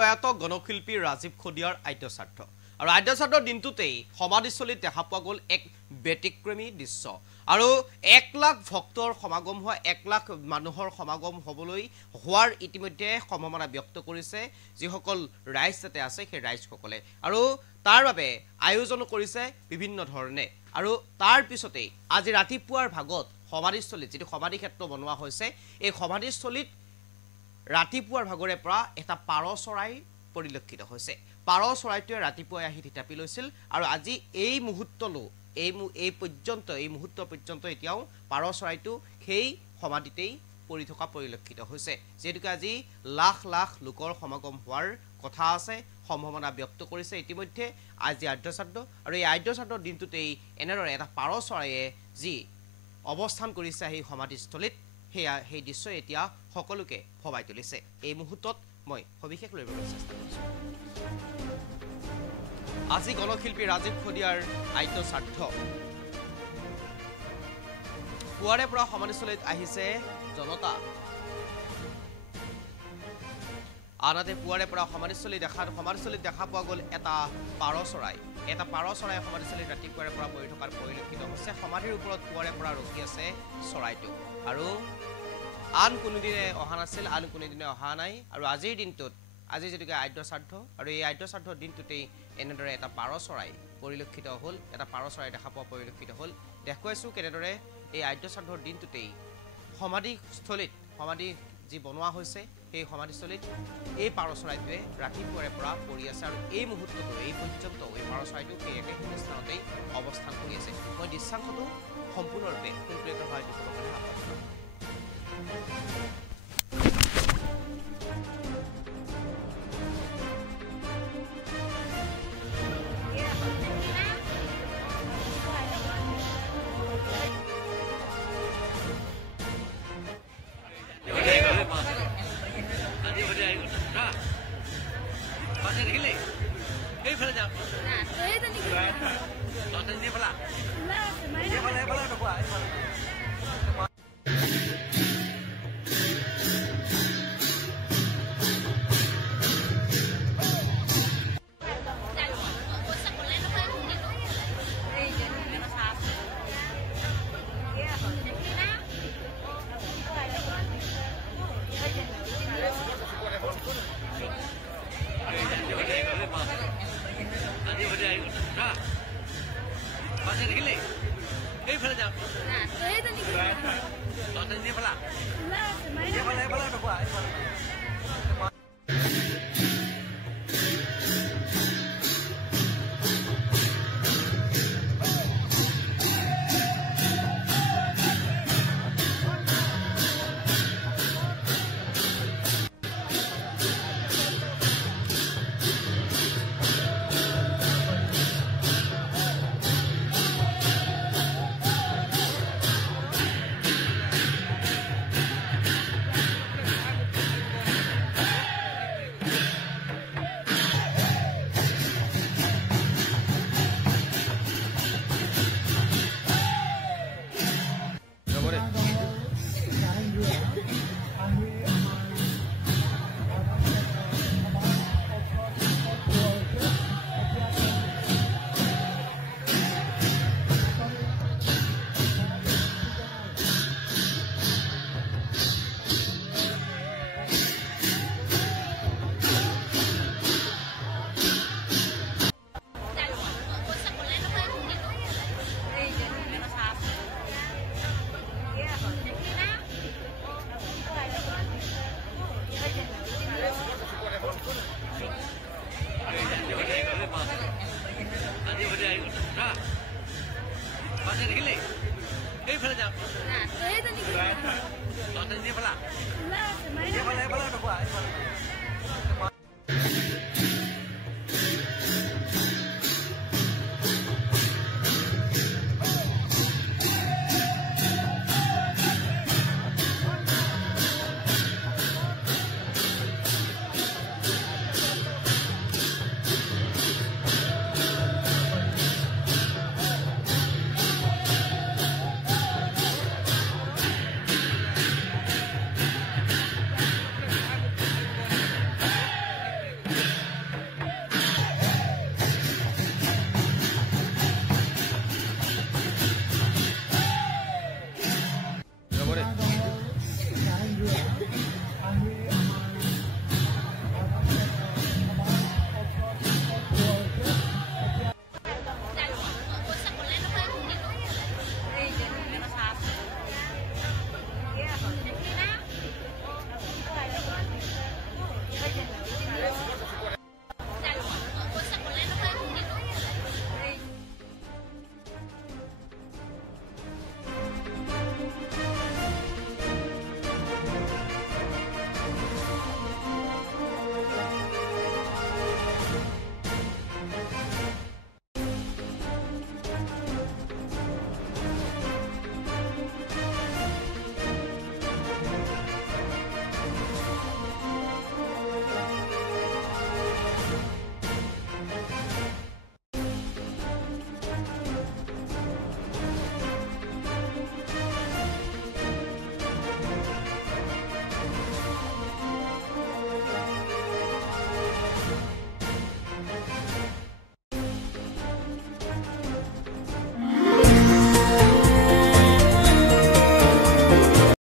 প্ৰয়াত গণশিল্পী ৰাজীৱ খদিয়াৰ আদ্যশ্ৰাদ্ধ আৰু আদ্যশ্ৰাদ্ধৰ দিনটোতেই সমাধিস্থলীত দেখা পোৱা গ'ল এক ব্যতিক্ৰমী দৃশ্য আৰু 1 লাখ ভক্তৰ সমাগম হোৱা 1 লাখ মানুহৰ সমাগম হ'বলৈ হোৱাৰ ইতিমধ্যে সম্ভাৱনা ব্যক্ত কৰিছে যিসকল ৰাইজ তাতে আছে সেই ৰাইজসকলে আৰু তাৰ বাবে আয়োজন কৰিছে বিভিন্ন ধৰণে আৰু তাৰ পিছতেই আজি ৰাতিপুৱাৰ ভাগত সমাধিস্থলীত যিটো সমাধি ক্ষেত্ৰ বনোৱা হৈছে এই সমাধিস্থলীত ৰাতিপুৱাৰ ভাগৰে পৰা এটা পাৰ চৰাই পৰিলক্ষিত হৈছে পাৰ চৰাইটোৱে ৰাতিপুৱাই আহি থিতাপি লৈছিল আৰু আজি এই মুহূৰ্তলৈ এই মুহূৰ্ত পৰ্যন্ত এতিয়াও পাৰ চৰাইটো সেই সমাধিতেই পৰি থকা পৰিলক্ষিত হৈছে যেনেকৈ আজি লাখ লাখ লোকৰ সমাগম হোৱাৰ কথা আছে সম্ভাৱনা ব্যক্ত কৰিছে ইতিমধ্যে আজি আদ্যশ্ৰাদ্ধ আৰু এই আদ্যশ্ৰাদ্ধৰ দিনটোতেই এনেদৰে এটা পাৰ চৰাইয়ে যি অৱস্থান কৰিছে সেই সমাধিস্থলীত সেই দৃশ্য এতিয়া সকলোকে ভবাই তুলিছে এই মুহূৰ্তত মই সবিশেষ লৈ চেষ্টা কৰিছোঁ আজি গণশিল্পী ৰাজীৱ খদিয়াৰ আদ্যশ্ৰাদ্ধ পুৱাৰে পৰা সমাধিস্থলীত আহিছে জনতা আনহাতে পুৱাৰে পৰা সমাধিস্থলীত দেখা পোৱা গ'ল এটা পাৰ চৰাই সমাধিস্থলীত ৰাতিপুৱাৰে পৰা পৰি থকাৰ পৰিলক্ষিত হৈছে সমাধিৰ ওপৰত পুৱাৰে পৰা ৰখি আছে চৰাইটো আৰু আন কোনোদিনে অহা নাছিল আন কোনোদিনে অহা নাই আৰু আজিৰ দিনটোত আজি যেনেকৈ আদ্যশ্ৰাদ্ধ আৰু এই আদ্যশ্ৰাদ্ধৰ দিনটোতেই এনেদৰে এটা পাৰ চৰাই পৰিলক্ষিত হ'ল এটা পাৰ চৰাই দেখা পোৱা পৰিলক্ষিত হ'ল দেখুৱাইছোঁ কেনেদৰে এই আদ্যশ্ৰাদ্ধৰ দিনটোতেই সমাধিস্থলীত সমাধি যি বনোৱা হৈছে সেই সমাধিস্থলীত এই পাৰ চৰাইটোৱে ৰাতিপুৱাৰে পৰা পৰি আছে আৰু এই মুহূৰ্তটো এই পৰ্যন্ত এই পাৰ চৰাইটো সেই একেখিনি স্থানতেই অৱস্থান কৰি আছে মই দৃশ্যাংশটো সম্পূৰ্ণৰূপে কোনটো হয় এইটো ক'ব কাৰণে আহ্বান কৰিম Nah, itu nih. Nah, ini pala. Nah, ini pala.